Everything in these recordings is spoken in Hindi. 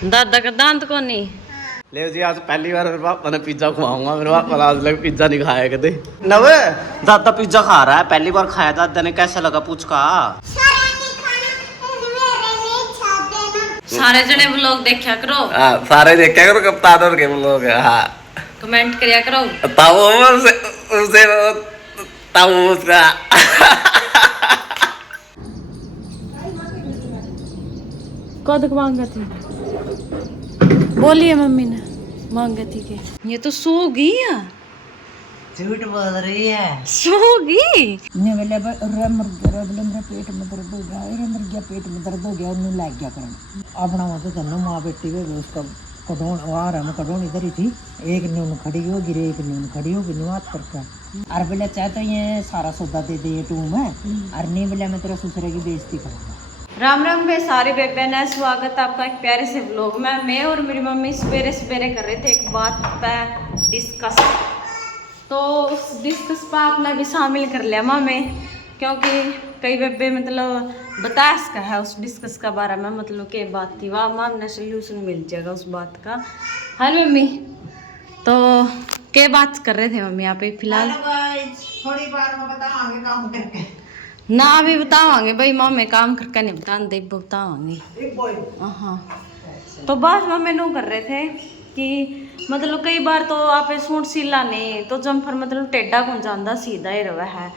दादा का दांत को नहीं ले जी आज पहली बार मेरे पापा ने पिज्जा खवाऊंगा। मेरे पापा आज तक पिज्जा नहीं खाया कदे। नव दादा पिज्जा खा रहा है, पहली बार खाया। दादा ने कैसा लगा पूछ का। सारे जने व्लॉग देखा करो। हां सारे देखा करो कप्तान और के व्लॉग। हां कमेंट करिया करो। ताऊ उसे ताऊ उसका कद मांगा थी बोलिए मम्मी ने मांगे थी के ये तो सो गई है। झूठ बोल रही है। सो गई ने बोले मेरे पेट में दर्द हो गया, अरे मर गया, पेट में दर्द हो गया, उन्हें लग गया करन अपना वो तो तन्नो मां बेटी वे उसका कटोन आ रहा मैं कटोन इधर ही थी। एक न्यून खड़ी हो गिरे, एक न्यून खड़ी हो गिनू हाथ करके और बोले चाहे तो ये सारा सौदा दे दे टू में और नहीं बोले मैं तेरा ससुरे की बेइज्जती करूंगा। राम राम बे सारे बेबे ने स्वागत आपका एक प्यारे से व्लॉग में। मैं और मेरी मम्मी सवेरे सवेरे कर रहे थे एक बात पे डिस्कस, तो उस डिस्कस पर आपने भी शामिल कर लिया मम्मी, क्योंकि कई बेबे मतलब बता सका है उस डिस्कस का बारे में, मतलब क्या बात थी वाह माम ने सोल्यूशन मिल जाएगा उस बात का। हाँ मम्मी तो क्या बात कर रहे थे मम्मी आप फिलहाल? थोड़ी बार में बतावांगे काम करके ना अभी बतावांगे भाई मम्मी काम करके नहीं बताते बतावांगे। हाँ तो बात मम्मी नू कर रहे थे कि मतलब कई बार तो आप सूट सिला नहीं तो जम्फर मतलब टेढ़ा कौन जाता सीधा ही रहा है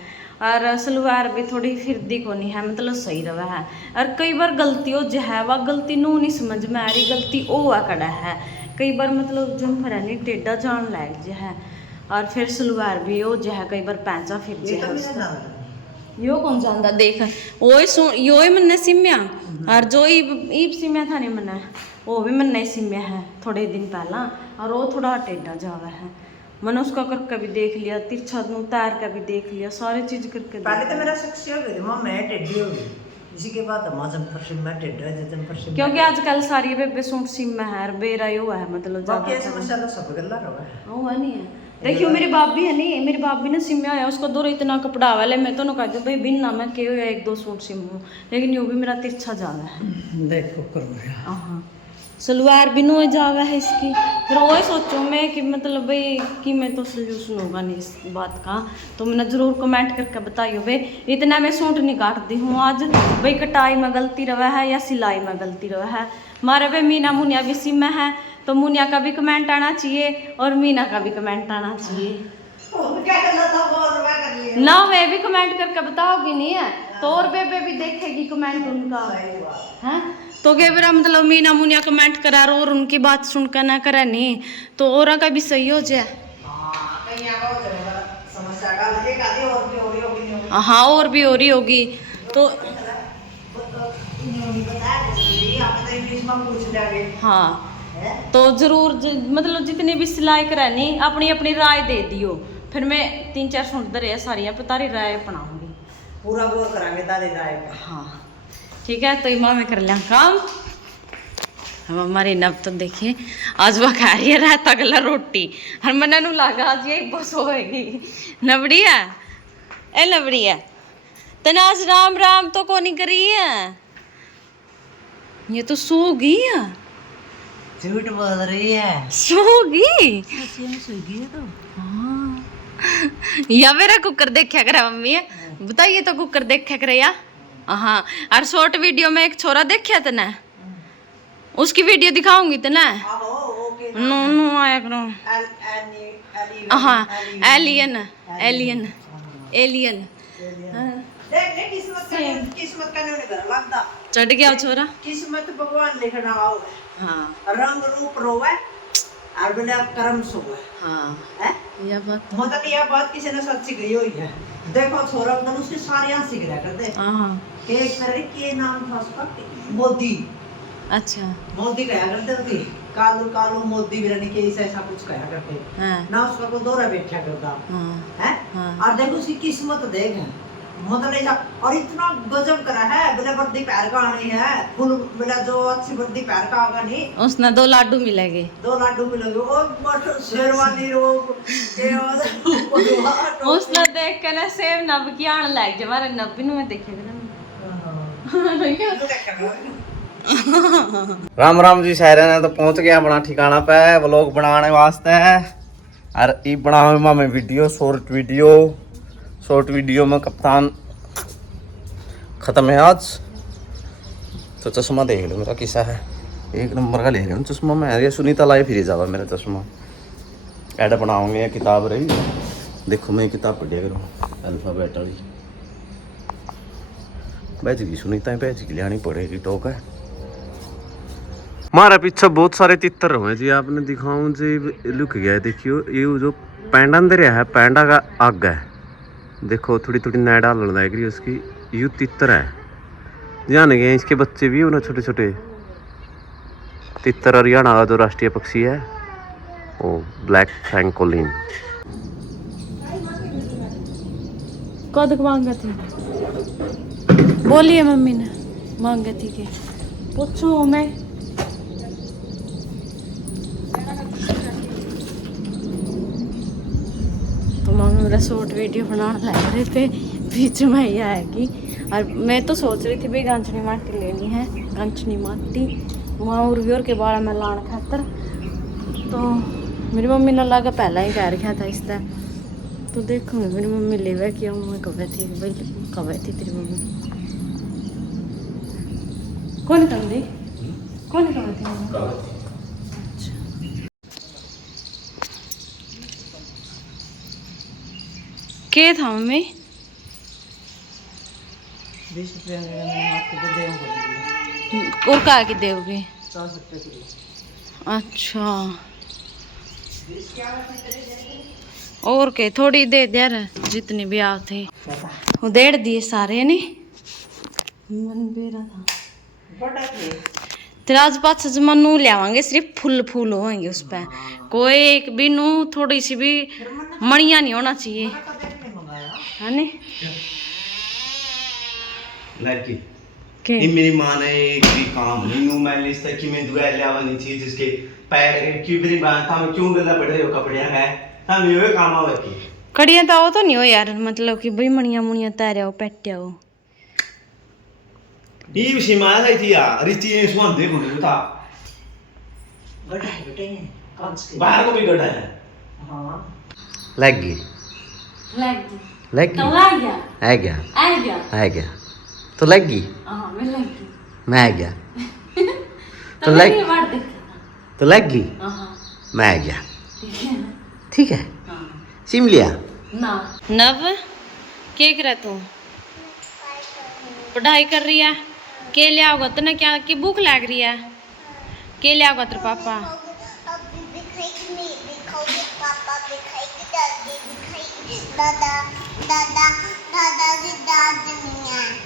और सलवार भी थोड़ी फिरदी को नहीं है मतलब सही रहा है। और कई बार गलती हो जो है वह गलती नू नहीं समझ में आ रही, गलती वो आ कड़ा है। कई बार मतलब जम्फर है नहीं टेढ़ा जान लायक जो है और फिर सलवार भी हो जो है कई बार पैंचा फिर जो है उसका यो कौन जानता देख ओए सुन यो ही मन्ने सिम्या और जो ईब सिम्या था नहीं मन्ने वो भी मन्ने सिम्या है थोड़े दिन पहला और वो थोड़ा टेढ़ा जावा है। मैंने उसका करके भी देख लिया, तिरछा उतार का भी देख लिया, सारी चीज करके पहले तो मेरा सक्सेस हो गया मैं टेढ़ी हो गई, इसी के बाद मौसम पर मैं टेढ़ा जतन पर क्योंकि आजकल सारी बेबे सूट सिम्या है और बेरा यो है मतलब बाकी समस्या तो सब गल्ला रहा है वो नहीं है। देखियो मेरी भाभी है नहीं, मेरी भाभी ने सिम्या है उसको दो इतना कपड़ा वाले मैं तो कहती भाई बिन ना मैं के एक दो सूट सिमू, लेकिन यो भी मेरा तिरछा जावा है देखो करो। हाँ सलवार भी नो जावा है इसकी, फिर वही सोचो मैं कि मतलब भाई कि मैं तो सोल्यूशन होगा नहीं इस बात का, तो मैंने ज़रूर कमेंट करके बताइयो भाई। इतना मैं सूट नहीं काटती हूँ आज भाई, कटाई में गलती रहा है या सिलाई में गलती रहा है। हमारे भाई मीना मुनिया भी सिम है तो मुनिया का भी कमेंट आना चाहिए और मीना का भी कमेंट आना चाहिए। ना मैं भी कमेंट करके बताओगी नहीं है तो और बेबे भी देखेगी कमेंट उनका है तो क्या मेरा मतलब मीना मुनिया कमेंट करा और उनकी बात सुनकर ना करा नहीं तो और का भी सही हो जाए। हाँ और भी हो रही होगी तो हाँ तो जरूर मतलब जितनी भी सिलाई करानी अपनी अपनी राय दे दियो, फिर मैं 3-4 सूट रहे सारियाँ पर तारी राय अपनाऊंगी, पूरा गौर करांगे तारी राय का। हाँ ठीक है तो इमा में कर लिया काम। हम हमारी नब तो देखिए आज वह खा रही है रात अगला रोटी और मना नू लगा आज यही बस होएगी नबड़ी है ए नबड़ी है तना आज राम राम तो को नहीं करी है, ये तो सो गई है। झूठ बोल रही है। सो गई तो हाँ या मेरा कुकर देखा करे मम्मी बताइए तो कुकर देखा करे या। हाँ और शॉर्ट वीडियो में एक छोरा देखा तना उसकी वीडियो दिखाऊंगी तना नो नो आया करो। हाँ एलियन एलियन एलियन किस्मत का नहीं लगता चढ़ गया छोरा किस्मत भगवान लिखना आओ। हाँ रंग रूप रोवे और बिना कर्म सोवे। हाँ है यह बात मतलब यह बात किसी ने सच्ची कही हुई है। देखो छोरा तो उसके सारे यहाँ सीख रहा करते हाँ एक तरह के नाम था उसका मोदी। अच्छा मोदी कहा करते थे कालू कालू मोदी बिरनी के ऐसा कुछ कहा करते हाँ ना उसका को दौरा बैठा करता है। और देखो उसकी किस्मत देख मतलब ऐसा और इतना गजब करा है बिना बर्दी पैर का नहीं है फुल बिना जो अच्छी बर्दी पैर का होगा नहीं उसने 2 लाडू मिलेंगे 2 लाडू मिलेंगे और शेरवानी रोग उसने देख के ना सेम नब की आने लग जा मारे नब्बी में देखे राम राम जी सारे ने तो पहुंच गया अपना ठिकाना पे व्लॉग बनाने वास्ते और ये बनाऊंगा मैं वीडियो शॉर्ट वीडियो में कप्तान खत्म है आज। तो चश्मा देख लो मेरा कैसा है, एक नंबर का ले रहा हूँ चश्मा मैं। ये सुनीता लाई फिर जावा मेरा चश्मा ऐड बनाओगे। किताब रही देखो मैं किताब पढ़िया करूँ अल्फाबेट वाली बैच की सुनीता बैच की लियानी पड़ेगी टोक है। हमारे पीछे बहुत सारे चित्र हुए जी, आपने दिखाऊं जी लुक गया है। देखियो ये जो पैंडा अंदर है पैंडा का आग है, देखो थोड़ी थोड़ी नाइडा लग रही उसकी। यू तितर है जाने गए इसके बच्चे भी होना छोटे छोटे। तितर हरियाणा का जो राष्ट्रीय पक्षी है वो ब्लैक फ्रैंकोलिन। कद मांगा थी बोलिए मम्मी ने मांगा थी के पूछो मैं। तो मम्मी मेरा शॉर्ट वीडियो बनाने लग रहे थे, बीच में ही आएगी। और मैं तो सोच रही थी भाई गांचनी माटी लेनी है, गांचनी माटी वहाँ उर्वियोर के बारे में लाने खातर। तो मेरी मम्मी ने लगा पहला ही कह रखा था इसका, तो देखूंगी मेरी मम्मी ले हुआ कि मैं कब थी भाई, कब थी तेरी मम्मी कौन कंदी कौन कब थी मम्मी? के था मम्मी? 20 रुपये और का की दोगे? 10 रुपये किलो। अच्छा और के थोड़ी दे दे यार जितनी भी आप थे वो डेढ़ दिए सारे ने मन बेरा था तेरा आज पाँच जमानू लियावांगे, सिर्फ फूल फूल होंगे उस पे, कोई एक भी नू थोड़ी सी भी मणिया नहीं होना चाहिए है नी? लड़की के ये मेरी माँ ने एक भी काम नहीं नू मैं लिस्ट कि मैं दुआ लावानी थी जिसके पैर क्यों मेरी बात था क्यों गला पड़ रहे हो कपड़े है हम ये काम आवे की कड़ियाँ तो तो नहीं हो यार, मतलब कि भाई मणिया मुणिया तारे हो पैटे हो ये भी सीमा आई थी यार रिश्ती ने सुन देखो नहीं बता गड्ढा है बेटे कांच के बाहर को भी गड्ढा है। हाँ लग गई लग तो आ गया आ गया आ गया आ गया तो लग गई हाँ मैं लग गई मैं आ गया तो लग ये बात देख तो लग गई हाँ मैं आ गया ठीक है ठीक है हाँ सिम लिया ना नव क्या कर तू पढ़ाई कर रही है के ले आओगा तने क्या की भूख लग रही है के ले आओगा तेरे पापा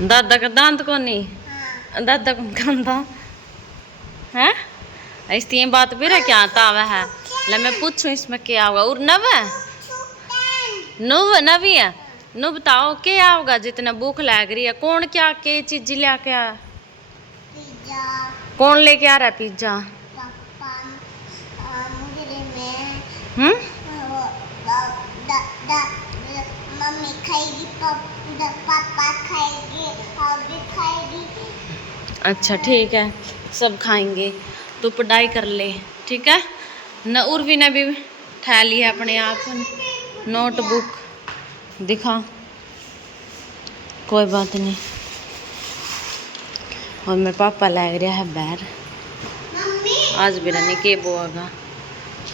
दादा का दांत को नहीं दादा को कंधा है ऐसी बात भी रहा क्या आता है ले मैं पूछूं इसमें क्या होगा और नव नव नवी है नु बताओ क्या होगा जितना भूख लग रही है कौन क्या के चीज लेके आ कौन लेके आ रहा है पिज्जा मम्मी खाएगी पापा खाएगी और भी खाएगी। अच्छा ठीक है सब खाएंगे तो पढ़ाई कर ले ठीक है न उर्वी ने भी ठा लिया अपने आप नोटबुक दिखा कोई बात नहीं। और मेरे पापा लग रहा है बाहर आज भी रहने के बोगा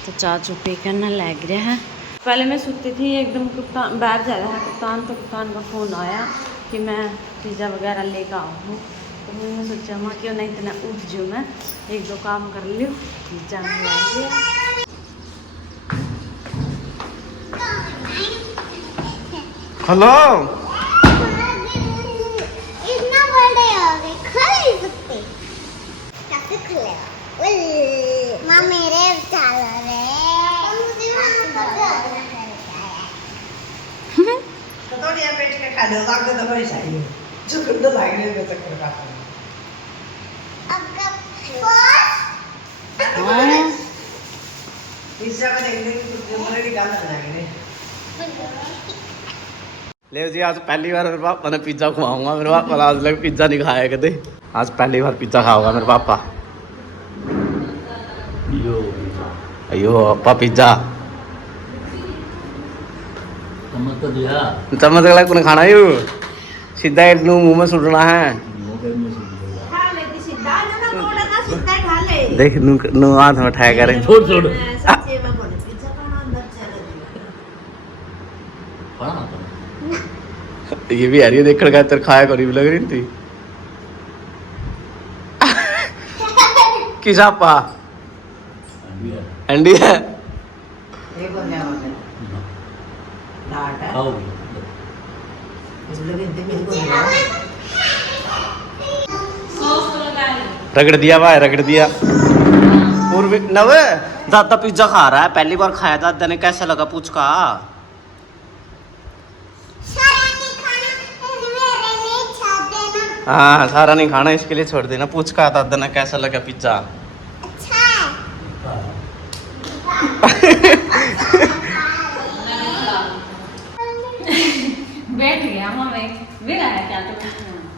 तो चाचू पी कर ना लग रहा है। पहले मैं सुती थी एकदम कप्तान बाहर जा रहा है कप्तान तो कप्तान का फ़ोन आया कि मैं पिज़्ज़ा वगैरह लेकर आऊँ तो मैंने सोचा माँ क्यों नहीं इतना उठ जाऊँ मैं एक दो काम कर लूँ पिज़्ज़ा मंगा लिया। हेलो इतना बड़े हो गए खा नहीं सकते कैसे खिले माँ मेरे चल रहे तो नहीं पेट के खा दो लाग तो बड़ी चाहिए जो गंदा लाग रही है चक्कर का पिज्जा का देखने को तो पूरे निकाल लेना है ले जी आज पहली बार मेरे पापा ने पिज्जा खवाऊंगा। मेरे पापा ने आज तक पिज्जा नहीं खाया कदे, आज पहली बार पिज्जा खाऊंगा मेरे पापा। अयो पापा पिज्जा चम्मच अगला कौन खाना यू सीधा इडनू मुंह में सुटना है। देख नू हाथ में उठाया करे छोड़ छोड़ ये भी यार ये देख कर तेरे खाया करी भी लग रही थी किसा पा अंडी है रगड़ दिया भाई रगड़ दिया। और भी नव दादा पिज्जा खा रहा है, पहली बार खाया दादा ने, कैसा लगा पूछ का। हाँ सारा नहीं खाना इसके लिए छोड़ देना। पूछ का दादा ने कैसा लगा पिज्जा। बैठ गया हमें वेला है क्या तो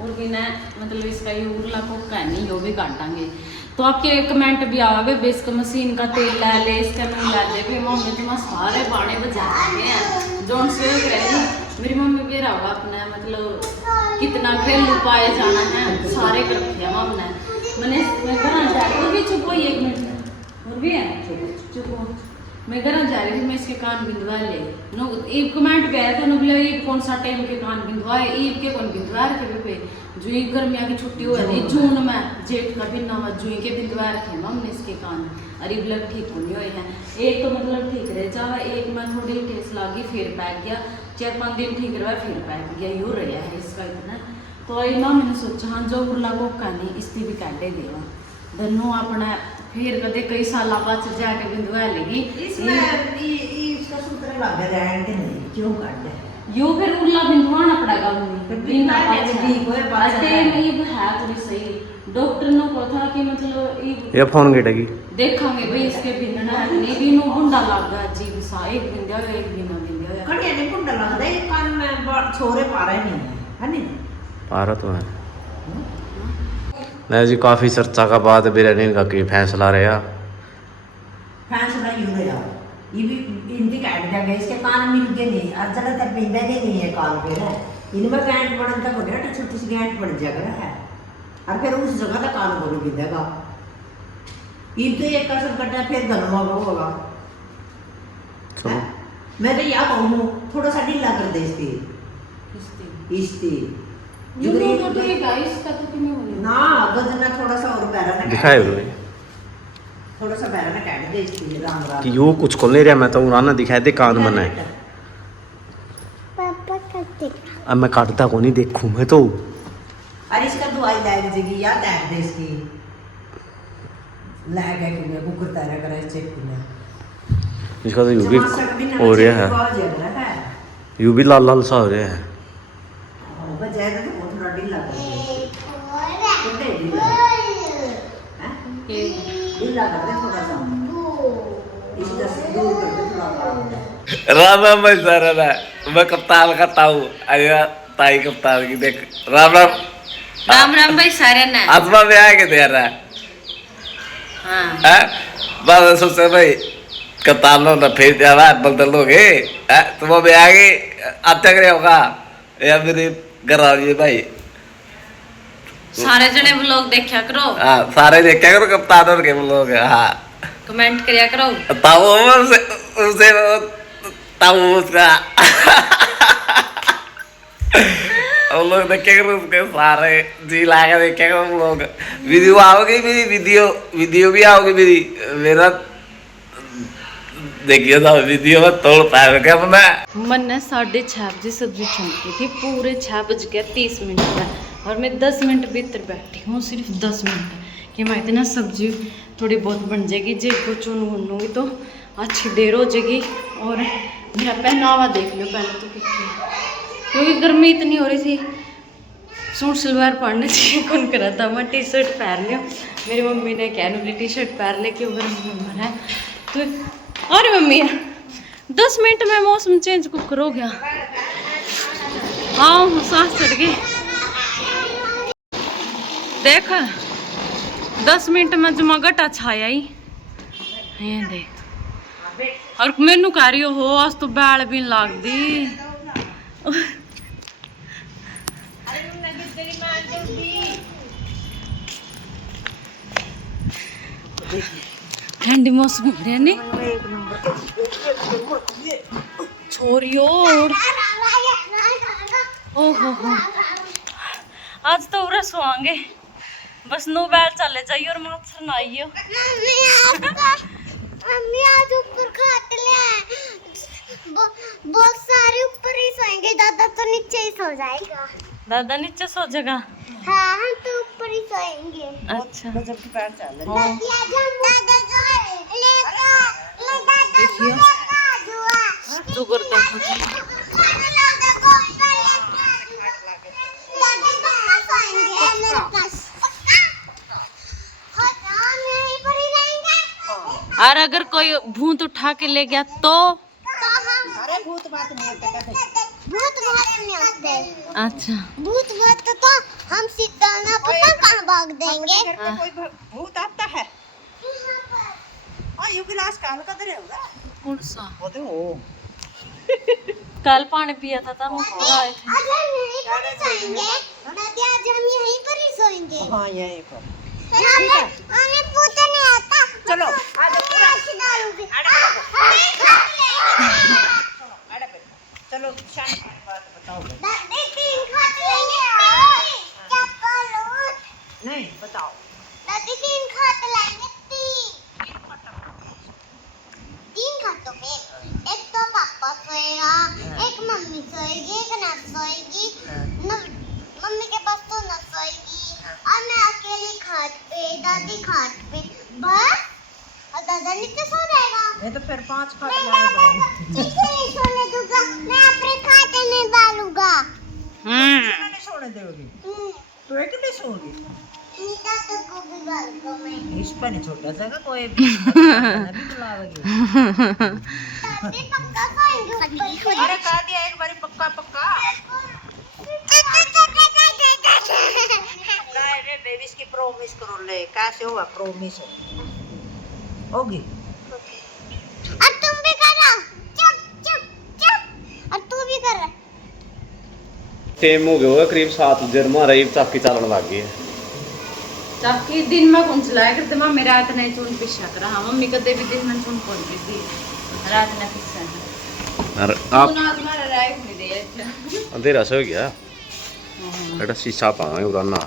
और भी ना मतलब इसका ये उरला को नहीं यो भी काटांगे। तो आपके कमेंट भी आवे बे इसका मशीन का तेल ले ले इसका नून ले ले भी मम्मी तुम सारे बाणे बजा रहे हैं जोन से रही मेरी मम्मी भी रहा अपना मतलब कितना घरेलू पाए जाना है सारे कर रखे हैं मम्मी मैं घर जा रही हूँ चुप हो 1 मिनट और भी है चुप हो। मैं घर जा रही थी मैं इसके कान बिंदवा ले नो ईब कमेंट पे आया था नो बोले ईब कौन सा टाइम के कान बिंदवाए ईब के कौन बिंदवा रखे पे जो गर्मियाँ की छुट्टी हुआ थी जून में जेठ का बिना में जूई के बिंदवा रखे हमने इसके कान अरे ब्लड ठीक होने हुए हैं। एक तो मतलब ठीक रहे जावा एक में थोड़ी ठेस लगी फिर पैक गया 4-5 दिन ठीक रहा फिर पैक गया यूँ रहा है इसका इतना। तो ना मैंने सोचा हाँ जो उरला को कहनी इसकी भी काटे देवा धनो अपना फिर कदे कई साल बाद जाके बिंदवा लेगी इसका सूत्र लग रहा है नहीं क्यों काट दे यो फिर उरला बिंदवाना पड़ेगा बिना ठीक होए बात नहीं है थोड़ी सही डॉक्टर ने कहा था कि मतलब ये फोन गिटेगी देखांगे भाई इसके बिंदना है नहीं भी नो गुंडा लग गया अजीब सा एक बिंदया एक बिना बिंदया कड़िया ने गुंडा लगदा है कान में छोरे पा रहे नहीं है नहीं पारा तो है नहीं जी। काफी चर्चा का बाद बिरयानी का की फैसला रहा फैसला यूं रहा ये भी इनकी काट दिया गया इसके कान मिल गए नहीं और जरा तक पिंदा के नहीं है कान पे ना इनमें गांठ पड़न तक हो गया तो छोटी सी गांठ पड़ जाएगा है और फिर उस जगह का कान को नहीं बिंदेगा इन तो एक कसर कटा फिर धनमा होगा। चलो मैं तो यह कहूँ थोड़ा सा ढीला कर दे इसकी ना गजना थोड़ा सा और पैरा ना दिखाए हुए थोड़ा सा पैरा ना काट दे इसकी राम राम कि यो कुछ को ले रहा मैं तो उड़ाना दिखाए दे कान मना है। पापा करते अब मैं काटता को नहीं देखूं मैं तो अरे इसका दवाई लाएगी जगी या टैग दे इसकी लाएगा कि मैं कुकर तारा करा चेक करना इसका तो यू भी हो रहा है यू भी लाल लाल सा हो रहा है बजाय तो थोड़ा ढीला कर दे ढीला कर दे थोड़ा सा इसका से दूर कर दे थोड़ा राम राम भाई सारा मैं कप्तान का ताऊ अरे ताई कप्तान की देख राम राम राम राम भाई सारे ना आत्मा में आए के दे रहा हाँ बस सोचे भाई कप्तान ना फिर जावा बदल लोगे तुम भी आगे आते करे होगा या मेरे घर आ रही भाई सारे जने व्लॉग देखा करो हाँ सारे देखा करो कप्तान और के लोग हाँ कमेंट करिया करो ताऊ उसे ताऊ उसका हम लोग देखे करो उसके सारे जी लाके देखे करो हम लोग वीडियो आओगी मेरी वीडियो भी आओगी मेरी मेरा देखिए था वीडियो में तोड़ पाया क्या मैं मैंने 6:30 बजे सब्जी छौंकी थी पूरे 6:30 में और मैं 10 मिनट भीतर बैठी हूँ सिर्फ 10 मिनट कि मैं इतना सब्जी थोड़ी बहुत बन जाएगी जे को चुन भूनूंगी तो अच्छी देर हो जाएगी। और मेरा पहनावा देख लो पहले तो क्योंकि गर्मी इतनी हो रही थी सूट सलवार पहनने चाहिए कौन करा था मैं टी शर्ट पहन लिया मेरी मम्मी ने क्या नूली टी शर्ट पहन ले क्यों गर्मी है तो अरे मम्मी 10 मिनट में मौसम चेंज कुछ हो गया हाँ सांस चढ़ गई। देख 10 मिनट में जमा घटा छाया ही ये देख। और मैनू कह रही हो आज तो बैल भी लाग दी। ठंडी मौसम हो रहा नहीं छोरियो। ओहो हो आज तो उरा सोआंगे बस नो बैल चले जाइए और मच्छर ना आइयो। मम्मी आज ऊपर खाट ले बहुत सारे ऊपर ही सोएंगे, दादा तो नीचे ही सो जाएगा। दादा नीचे सो जाएगा। हाँ हम तो ऊपर ही सोएंगे। अच्छा गजब की पैर चल रही हाँ। शुगर देखो और अगर कोई भूत उठा के ले गया तो अरे भूत बात नहीं होता कहते। भूत भात नहीं होते। अच्छा भूत भात तो हम सीधा ना पता कहाँ भाग देंगे। घर पे कोई भूत आता है ये गिलास काल का दे होगा कौन सा वो तो वो कल पानी पिया था तब आए थे। आज हम यहीं पर ही सोएंगे दादी, आज हम यहीं पर ही सोएंगे। हाँ यही पर हमें भूत नहीं आता। चलो आज पूरा डालूंगी। चलो शांति की बात बताओ दादी 3 खाट लेंगे क्या करूं? नहीं बताओ दादी 3 खाट लेंगे। 3 खाटों में एक तो पापा सोएगा, एक मम्मी सोएगी, एक नस सोएगी। मम्मी के पास तो नस सोएगी और मैं अकेली खाट पे, दादी खाट पे बस। और दादा नीचे सो जाएगा। ये तो फिर 5 खाट मैं लाए दादा को नीचे नहीं सोने दूंगा, मैं अपने खाते में डालूंगा। नहीं सोने दोगी तो एक नहीं सोगी दादा को भी डालूंगा मैं। इस पर नहीं छोटा सा का कोई भी बुलावेगी। दादी पक्का सोएंगे। अरे कह दिया एक बारी पक्का पक्का। अरे बेबी की प्रॉमिस करो ले कैसे हुआ प्रॉमिस होगी। और तुम भी करो चुप चुप चुप। और तू भी कर। टाइम हो गया होगा करीब 7 बजे हमारा ये चाकी चलन लग गई है। चाकी दिन में कौन चलाया करते मां मेरा रात नहीं चुन पिछा करा। हाँ मम्मी कदे भी दिन में चुन पड़ गई रात ने पिछा और आप ना तुम्हारा राइट नहीं दे अंधेरा से हो गया बेटा शीशा पावे उराना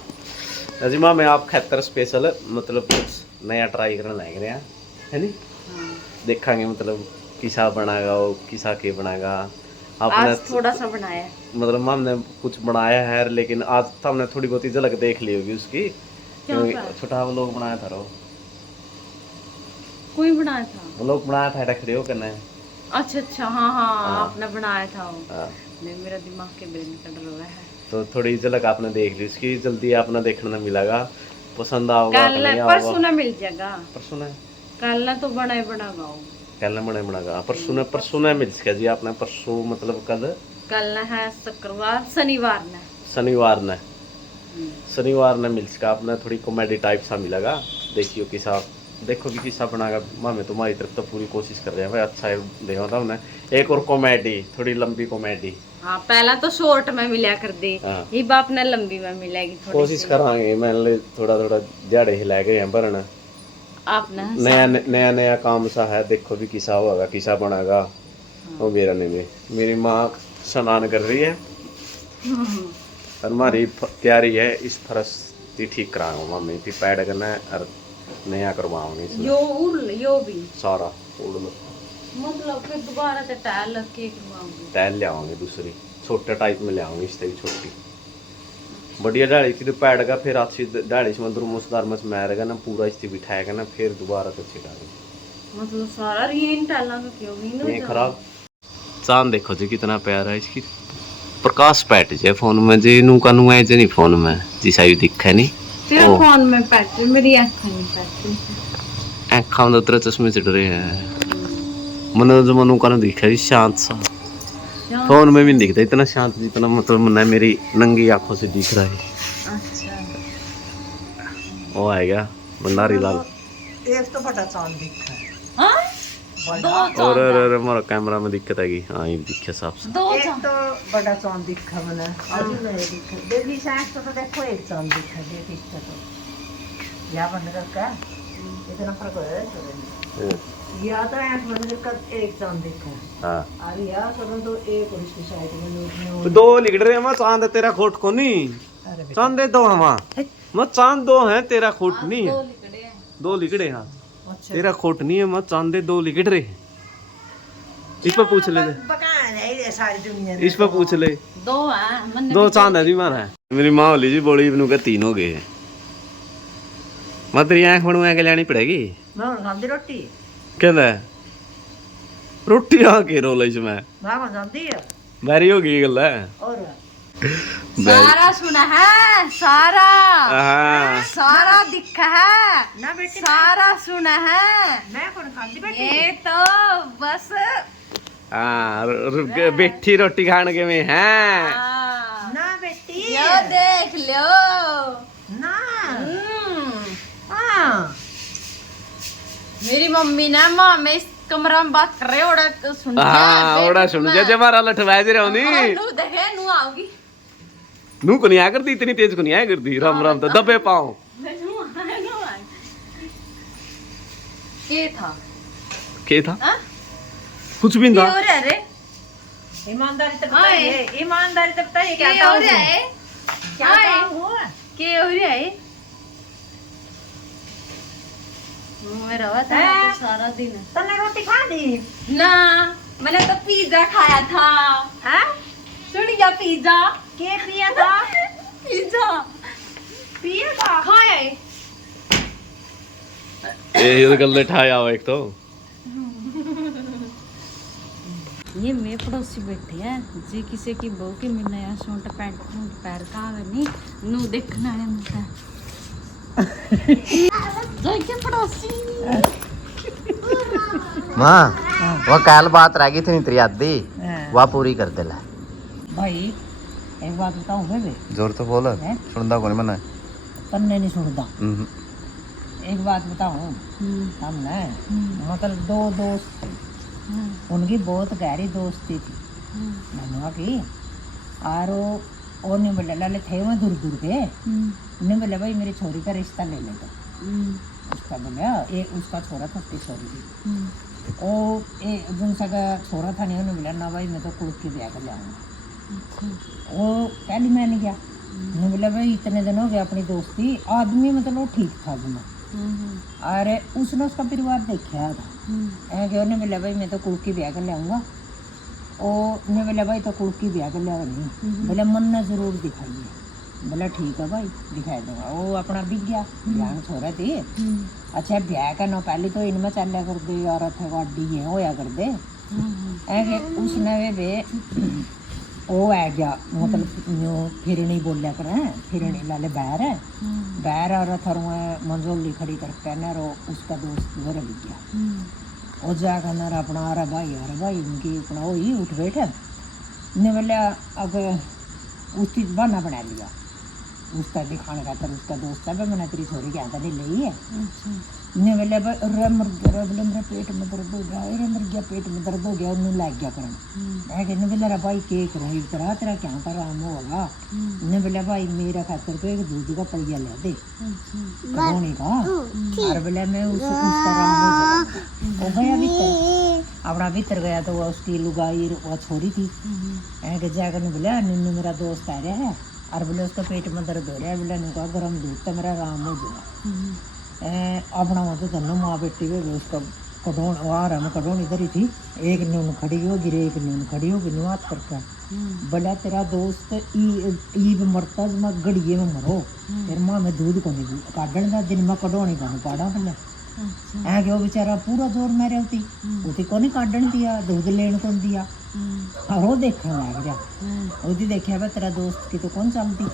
जी माँ मैं आप खैतर स्पेशल मतलब कुछ नया ट्राई करने लग रहे हैं है नी देखेंगे मतलब किसा बनाएगा वो किसा के बनाएगा आपने आज थोड़ा सा बनाया मतलब हमने कुछ बनाया है लेकिन आज तो हमने थोड़ी बहुत ही झलक देख ली होगी उसकी क्योंकि छोटा वो लोग बनाया था रो कोई बनाया था वो लोग बनाया था खड़े हो करना है। अच्छा अच्छा हाँ हाँ आपने बनाया था वो हाँ। नहीं मेरा दिमाग के ब्रेन कट रहा है तो थोड़ी झलक आपने देख ली उसकी जल्दी आपने देखने मिलेगा पसंद आओगा कल परसों ना मिल जाएगा परसों ने कल ना तो बड़ा बड़ा गाओ कल बनेगा परसों ने मिल सका जी आपने परसों मतलब कल ना है शुक्रवार शनिवार ने शनिवार ने मिल सका आपने थोड़ी कॉमेडी टाइप सा मिलेगा देखियो किसा देखो कि किसा बनाएगा मामे तुम्हारी तरफ तो पूरी कोशिश कर रहे हैं भाई अच्छा देखा था हमने एक और कॉमेडी थोड़ी लंबी कॉमेडी हाँ पहला तो शॉर्ट में मिला कर दी ये बाप ने लंबी में मिलेगी कोशिश करांगे मैंने थोड़ा थोड़ा झाड़े हिला गए हैं भरना आपने नया नया काम सा है देखो भी किसा होगा किसा बनाएगा वो मेरा नहीं मेरी माँ स्नान कर रही है और हमारी तैयारी है इस फरस ठीक कराऊंगा मम्मी फिर पैड करना है और नया करवाऊंगी यो भी सारा उड़ लो मतलब फिर दोबारा से टाइल लग के करवाऊंगी टाइल ले आऊंगी दूसरी छोटे टाइप में ले आऊंगी इस तरह छोटी बढ़िया डाली थी तो पैड का फिर अच्छी डाली से मंदिर मुसदार में मारेगा ना पूरा इस बिठाएगा ना फिर दोबारा तो छिड़ाएगा मतलब सारा रियन टाला का क्यों नहीं खराब चांद देखो जी कितना प्यारा है इसकी प्रकाश पैट जे फोन में जी नू का नू है जे नहीं फोन में जी साई दिखे नहीं तेरा फोन में पैट मेरी आंखें नहीं पैट आँखों में तो तेरे चश्मे चढ़ रहे हैं मनो जो मनु का दिखा शांत सा फोन में भी नहीं दिखता इतना शांत जितना मतलब मैं मेरी नंगी आंखों से दिख रहा है। अच्छा वो आएगा भंडारी लाल। एक तो बड़ा चांद दिखा है, हाँ दो और अरे हमारा कैमरा में दिक्कत आएगी। हाँ ये दिखे साफ से। दो एक तो बड़ा चांद दिखा मैंने अभी नहीं दिखा। देखी साइड तो देखो एक चांद दिखा, देख इसका तो या बंद करके इतना फर्क है तो या तो ऐसे बंद करके एक चांद दिखा हाँ और या करो तो एक और इसकी साइड में तो दो लिख रहे हैं चांद तेरा खोट को नहीं। अरे चांद दे दो हमा मत चांद दो है तेरा खोट नहीं है। दो लिखड़े हैं। दो लिखड़े हाँ अच्छा तेरा खोट नहीं है मत चांद दे दो लिखड़ रहे हैं। इस पर पूछ ले बकान है ये सारी दुनिया इस पर पूछ ले। दो हैं मैंने दो चांद है जी मारा है। मेरी माँ होली जी बोली इनू के तीन हो गए हैं। मत तेरी आँख बनवा के लेनी पड़ेगी। मैं खाती रोटी कहना रोटी आ के रोल इसमें मामा खाती है बैरी हो गई गल है। और सारा सुना है सारा हाँ सारा दिखा है ना बेटी सारा सुना है। मैं कौन खाती बेटी ये तो बस हाँ बैठी रोटी खाने के में है। हाँ, ना बेटी यो देख लो। ना हम्म, हाँ मेरी मम्मी ने माँ में इस कमरा में बात कर रहे हो ओड़ा सुन हाँ ओड़ा सुन जा जब मारा लठवाए दे रहो नी नू देखे नू आओगी नू को नहीं आया करती इतनी तेज को नहीं आया करती राम राम तो दबे पाओ के था के था हाँ? कुछ भी के ना हो रहा है रे ईमानदारी से हाँ, बताइए ईमानदारी से बताइए क्या के हो काम रहा है है क्या हाँ, काम हुआ के हो रहा है मैं रहा था हैं? तो सारा दिन तने रोटी खा दी ना मैंने तो पिज्जा खाया था हैं सुन गया पिज्जा के पिया था पिज्जा पिया था खाया है। ये तो गल्ले ठाया हो एक तो ये मेरे पड़ोसी बैठे हैं जी किसी की बहू की मैं नया सूट पैंट सूट पैर का नहीं नू देखना है मुझे के पड़ोसी माँ वो कल बात रह गई थी तेरी आधी हाँ। वह पूरी कर दे ला भाई एक बात बताऊं बेबे जोर तो बोल हैं? सुनदा कौन मना तन्ने नहीं सुनता एक बात बताऊं हमने मतलब दो दोस्त उनकी बहुत गहरी दोस्ती थी मनुआ की और वो नहीं बोले लाले थे वहाँ दूर दूर के नहीं बोले भाई मेरी छोरी का रिश्ता ले ले तो उसका बोला ये उसका छोरा था उसकी छोरी थी वो जो सगा छोरा था नहीं उन्होंने बोला ना भाई मैं तो कुड़क की ब्याह कर ले आऊँगा वो पहली मैंने क्या उन्होंने बोला भाई इतने दिन हो गए अपनी दोस्ती आदमी मतलब वो ठीक था जुमा और उसने उसका परिवार देखा था ऐ कि उन्हें बोला भाई मैं तो कुड़क की ब्याह कर ले आऊँगा ने बोला भाई तो कुड़क की ब्याह कर ले नहीं बोला मन ने जरूर दिखाइए बोला ठीक है भाई दिखाई दूंगा वो अपना बिक गया ब्याह छोरा थी अच्छा ब्याह का ना पहले तो इनमें चलिया कर दे औरत है गाड़ी है होया कर दे ऐ कि उसने वे वो आ गया मतलब फिरनी बोलिया कर फिरनी लाले बैर है बैर और थर मंजोली खड़ी करके ना रो उसका दोस्त वो रह गया वो जाकर ना अपना अरे भाई उनकी अपना वो ही उठ बैठे ने बोला अब उसकी बहाना बना लिया उसका दिखाने का तर उसका दोस्त है मैंने तेरी छोरी के आता नहीं ली है ने बोले बोले मेरे पेट में दर्द हो गया अरे मर गया पेट में दर्द हो गया उन्हें लग गया करना कहने बोले अरे भाई के करूँ एक तरह तेरा क्या कर आराम होगा ने बोले भाई मेरा खातर तो एक दूध का पहिया ले दे कौन का और बोले मैं उसका आराम हो जाएगा वो गया भीतर अपना भीतर गया तो वह उसकी लुगाई वह छोरी थी ऐसे जाकर बोले निन्नू मेरा दोस्त आ रहा है और बोले उसका पेट में दर्द हो रहा है बोले नुका गर्म दूध तो मेरा आराम हो जाएगा अपना वहाँ तो दोनों माँ बेटी वे उसका कटोन आ रहा मैं कटोन इधर ही थी एक नून खड़ी हो गिरे एक नून खड़ी हो गिर हाथ करके बोला तेरा दोस्त ईब मरता मैं गड़िए में मरो फिर माँ में दूध को नहीं काटने का दिन में कटोनी का पाड़ा बोले ऐ कि वो बेचारा पूरा जोर मेरे होती को नहीं काटन दिया दूध लेने को दिया और वो देखने लग गया वो देखा भाई तेरा दोस्त की तो कौन चलती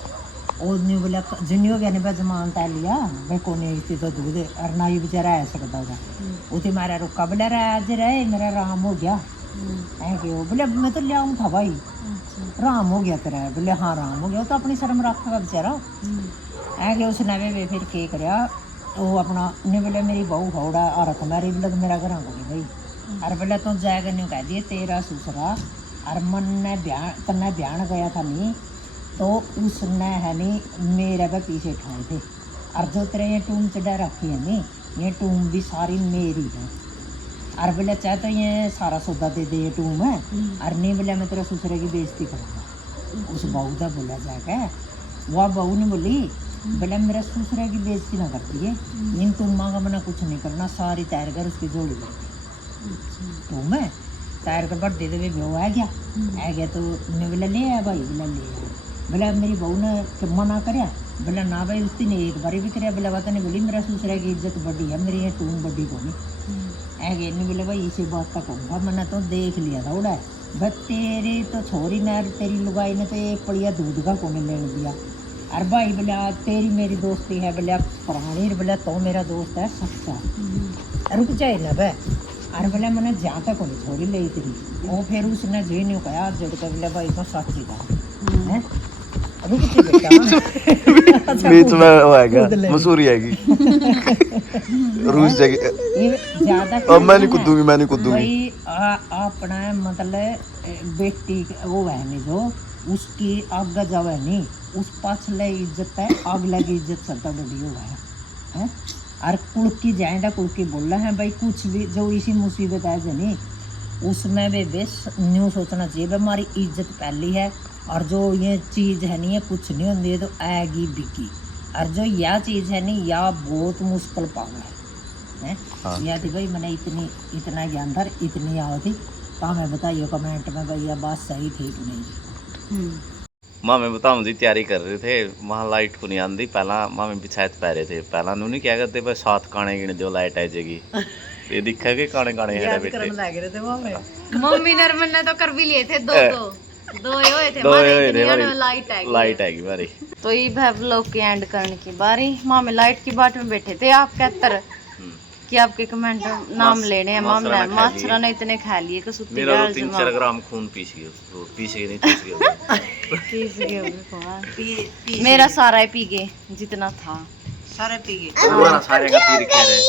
और नहीं बोला जिन्हों गया नहीं जमानता लिया भाई को नहीं तो दूध और ना ही बेचारा आ सकता होगा उसे मारा रुका बोला रहा आज रहे मेरा आराम हो गया ऐ कि वो बोले मैं तो ले आऊँ था भाई, राम हो गया तेरा। बोले हाँ राम हो गया, वो तो अपनी शर्म रखेगा बेचारा। ऐ कि उसने वे फिर के करया वो अपना ने बोले मेरी बहू खौड़ा आ रखा मेरी बोले मेरा घर को नहीं भाई। अरे बोले तो जाएगा नहीं कह दिए तेरा ससुरा। अरे मन ने तन्ने ब्यान गया था नहीं तो उसने है नहीं मेरे पे पीछे ठाए थे। और जो तेरे ये टूम चढ़ा रखी है नहीं, ये टूम भी सारी मेरी है। और बोले चाहे तो ये सारा सौदा दे दे ये टूम है। और नहीं बोले मैं तेरे ससुरे की बेइज्जती करूँगा। उस बहू का बोला जाके, वह बहू ने बोली बोले मेरा ससुरे की बेइज्जती ना करती है, इन टूमा का मना कुछ नहीं करना, सारी तैर कर उसकी जोड़ी कर टूम है तैर कर बढ़ दे दे वो आ गया तो ने बोला ले आया भाई। बोला ले आया। बोला मेरी बहू ने मना करया। बोला ना भाई उस दिन एक बारी भी करया। बोला बात नहीं बोली मेरा ससुरे की इज्जत बड़ी है, मेरी ये टूम बड़ी को नहीं ऐ गए। नहीं बोले भाई इसी बात का कहूँगा, मैंने तो देख लिया था उड़ा बस तेरी तो छोरी ने तेरी लुगाई ने तो एक पड़िया दूध का कौन लेने दिया। अरे भाई बोले तेरी मेरी दोस्ती है, बोले पुरानी। बोले तो मेरा दोस्त है सच्चा, रुक जाए ना भाई। अरे बोले मैंने जहाँ तक कोई छोरी ले तेरी वो फिर उसने जी नहीं कहा जड़ के। बोले भाई तो सच ही था है रुक जा बेटा। बीच में वो आएगा मसूरी आएगी रूस जाएगी। ये ज्यादा अब मैं नहीं कूदूंगी, मैं नहीं कूदूंगी भाई अपना मतलब बेटी वो है नहीं जो उसकी आगे जावे नहीं उस पाछले इज्जत है, अगले की इज्जत सबका बड़ी हुआ है। और कुड़की जाएंडा कुड़की बोल रहा है भाई कुछ भी जो इसी मुसीबत है जनी उसमें भी बेस न्यू सोचना चाहिए भाई हमारी इज्जत पहली है। और जो ये चीज़ है नहीं है कुछ नहीं होती तो आएगी बिकी। और जो यह चीज़ है नहीं यह बहुत मुश्किल पाना है। हाँ। यह थी भाई मैंने इतना ज्ञान था इतनी आओ थी तो हमें बताइए कमेंट में भाई यह बात सही थी कि नहीं। मामे बताऊं जी तैयारी कर रहे थे, वहाँ लाइट को नहीं आती। पहला मामे बिछायत पै रहे थे, पहला नु नहीं क्या करते बस 7 काने गिन दो लाइट आ जाएगी। ये दिखा के काने काने है बेटे मम्मी नरमन ने तो कर भी लिए थे दो ही हुए थे हमारे, लाइट आएगी बारी। तो ये भाई व्लॉग के एंड करने की बारी। मामे लाइट की बाट में बैठे थे आप कहतर कि आपके कमेंट नाम लेने हैं। मामला माछरा ने इतने खा लिए कि सुत्ती मेरा डाल 3-4 ग्राम खून पीस गया पीस गए मेरा सारा ही पी गए जितना था सारे पी गए पूरा सारे का पी रखे रहे।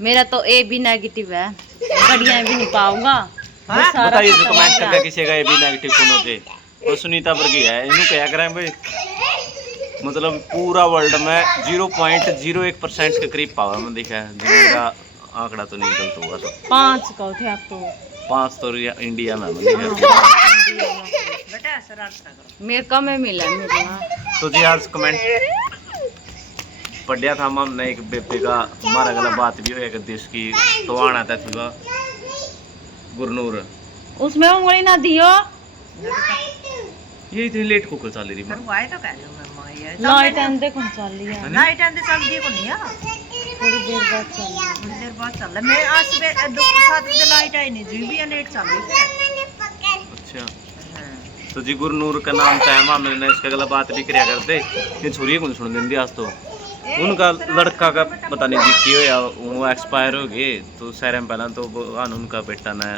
मेरा तो ए भी नेगेटिव है, बढ़िया भी नहीं पाऊंगा। बताइए जो कमेंट करके किसी का ए भी नेगेटिव कौन होते वो सुनीता वर्गी है। इन्हों क्या करें भाई मतलब पूरा वर्ल्ड में 0.01% के करीब पावर में दिखा है। मेरा आंकड़ा तो नहीं गलत होगा तो 5 कहो थे आप तो 5 तो इंडिया में मेरे कम में मिला मेरे तो जी आज कमेंट पढ़िया था हमने एक बेबे का हमारा गला बात भी हो देश की तो आना था थोड़ा गुरनूर उसमें उंगली ना दियो ये इतनी लेट को चल रही है लाइट आंदे कौन चल रही है लाइट आंदे चलती को नहीं थोड़ी देर बाद चल रही है। थोड़ी देर बाद चल रहा मैं आज सुबह 7 बजे लाइट आई नहीं जी भी लेट चल रही। अच्छा तो जी गुरनूर का नाम था मामले ने इसका गला बात भी कराया करते ये छोरी कौन सुन देंगे आज तो उनका लड़का का पता नहीं जी क्यों या वो एक्सपायर हो गए तो सारे पहला तो उनका बेटा ने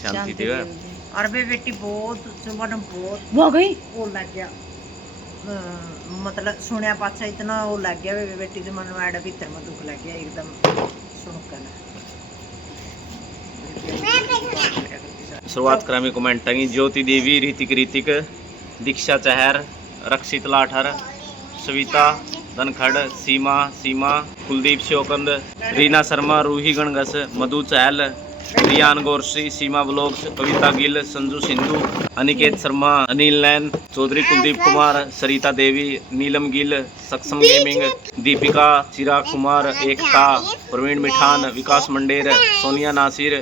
शांति थी और वे बेटी बहुत मन बहुत वो गई वो लग गया मतलब सुनिया पाछा इतना वो लग गया वे बेटी के मन में आड़ा भीतर में दुख लग गया एकदम सुनकर। शुरुआत करा में कमेंट टंगी ज्योति देवी ऋतिक दीक्षा चहर रक्षित लाठर सविता धनखड़ सीमा कुलदीप शिवकंद रीना शर्मा रूही गणगस मधु चहल रियान गौरसी सीमा ब्लॉग्स कविता गिल संजू सिंधु अनिकेत शर्मा अनिल नैन चौधरी कुलदीप कुमार सरिता देवी नीलम गिल सक्षम गेमिंग दीपिका चिराग कुमार एकता प्रवीण मिठान विकास मंडेर सोनिया नासिर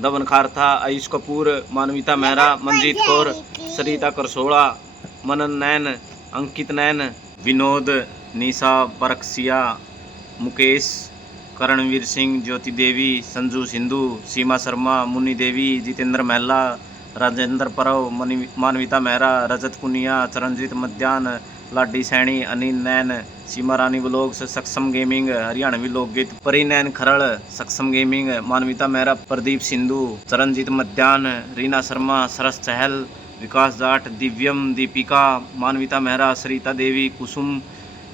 दवन खारथा आयुष कपूर मानविता मेहरा मंजीत कौर सरिता करसोड़ा मनन नैन अंकित नैन विनोद निशा बरकसिया मुकेश करणवीर सिंह ज्योति देवी संजू सिंधु सीमा शर्मा मुन्नी देवी जितेंद्र महला राजेंद्र परव मानविता मेहरा रजत पुनिया चरणजीत मध्यान लाडी सैनी अनिल नैन सीमा रानी व्लॉग्स, सक्षम गेमिंग, हरियाणवी लोकगीत, परिनैन खरड़, सक्षम गेमिंग, मानविता मेहरा, प्रदीप सिंधु, चरणजीत मध्यान, रीना शर्मा, सरस चहल, विकास जाट, दिव्यम, दीपिका, मानविता मेहरा, सरिता देवी, कुसुम,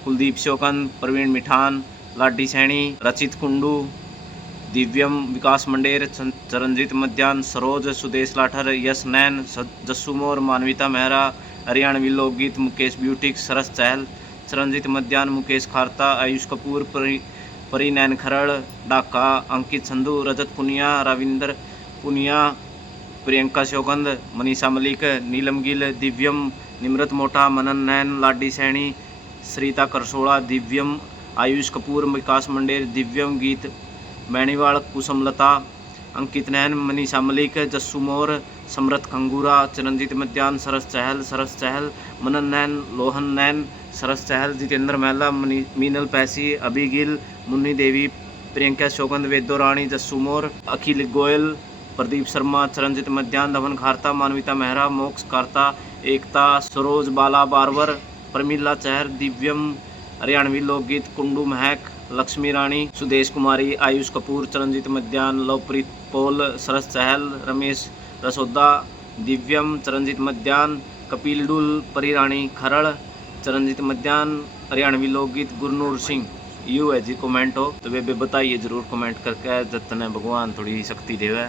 कुलदीप शोकन, प्रवीण मिठान, लाडी सैनी, रचित कुंडू, दिव्यम, विकास मंडेर, चरणजीत मध्यान, सरोज, सुदेश लाठर, यश नैन, जस्सू मोर, मानविता मेहरा, हरियाणवी लोकगीत, मुकेश ब्यूटिक, सरस चहल, चरणजीत मध्यान, मुकेश खारता, आयुष कपूर, परिनैन खरड़, डाका, अंकित संधू, रजत पुनिया, रविंदर पुनिया, प्रियंका शोकंद, मनीषा मलिक, नीलम गिल, दिव्यम, निमृत मोटा, मनन नैन, लाडी सैनी, सरिता करसोड़ा, दिव्यम, आयुष कपूर, विकास मंडेर, दिव्यम, गीत मैणीवाल, कुसुमलता, अंकित नैन, मनीषा मलिक, जस्सू मोर, समृत खंगूरा, चरणजीत मध्यान, सरस चहल, मनन नैन, लोहन नैन, सरस चहल, जितेंद्र महला, मीनल पैसी, अभी गिल, मुन्नी देवी, प्रियंका शोकंद, वेदो रानी, जस्सू मोर, अखिल गोयल, प्रदीप शर्मा, चरणजीत मध्यान, धवन खारता, मानविता मेहरा, मोक्ष खारता, एकता, सरोज बाला बारवर, प्रमिला चहर, दिव्यम, हरियाणवी लोकगीत, कुंडू महक, लक्ष्मी रानी, सुदेश कुमारी, आयुष कपूर, चरणजीत मध्यान, लवप्रीत पोल, सरस चहल, रमेश रसोदा, दिव्यम, चरणजीत मध्यान, कपिल डुल, परी रानी खरड़, चरणजीत मध्यान, हरियाणवी लोकगीत, गुरनूर सिंह। यू है जी कमेंट हो तो वे बताइए जरूर कमेंट करके, जतने भगवान थोड़ी शक्ति देवे।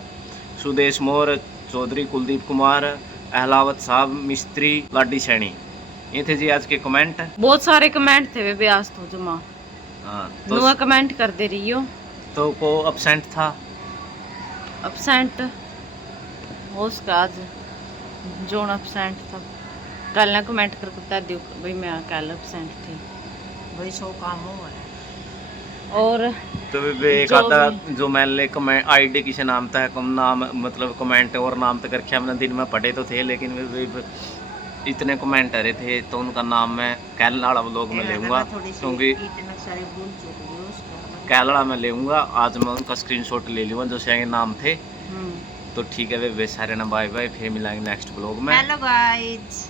सुदेश मोर, चौधरी कुलदीप कुमार, अहलावत साहब, मिस्त्री, लाडी सैनी। ये थे जी आज के कमेंट। बहुत सारे कमेंट थे वे भी आज तो जमा। हाँ नुआ कमेंट कर दे रही हो तो को अपसेंट था, अपसेंट हो उसका आज जोन अपसेंट था। कल ना कमेंट कर बता दियो भाई मैं कल अपसेंट थी भाई 100 काम हो है। और तो वे एक जो आधा जो मैंने कमेंट आईडी किसी नाम था कम नाम मतलब कमेंट और नाम तक रखे हमने दिन में पढ़े तो थे, लेकिन वे इतने कमेंट आ रहे थे तो उनका नाम मैं कैलनाड़ा व्लॉग में लेऊंगा, क्योंकि इतने सारे भूल चूक गए उसका। कैलड़ा में लेऊंगा। आज मैं उनका स्क्रीनशॉट ले लूँगा जो शायद नाम थे। तो ठीक है वे सारे ना, बाय बाय, फिर मिलाएंगे नेक्स्ट व्लॉग में। Hello guys.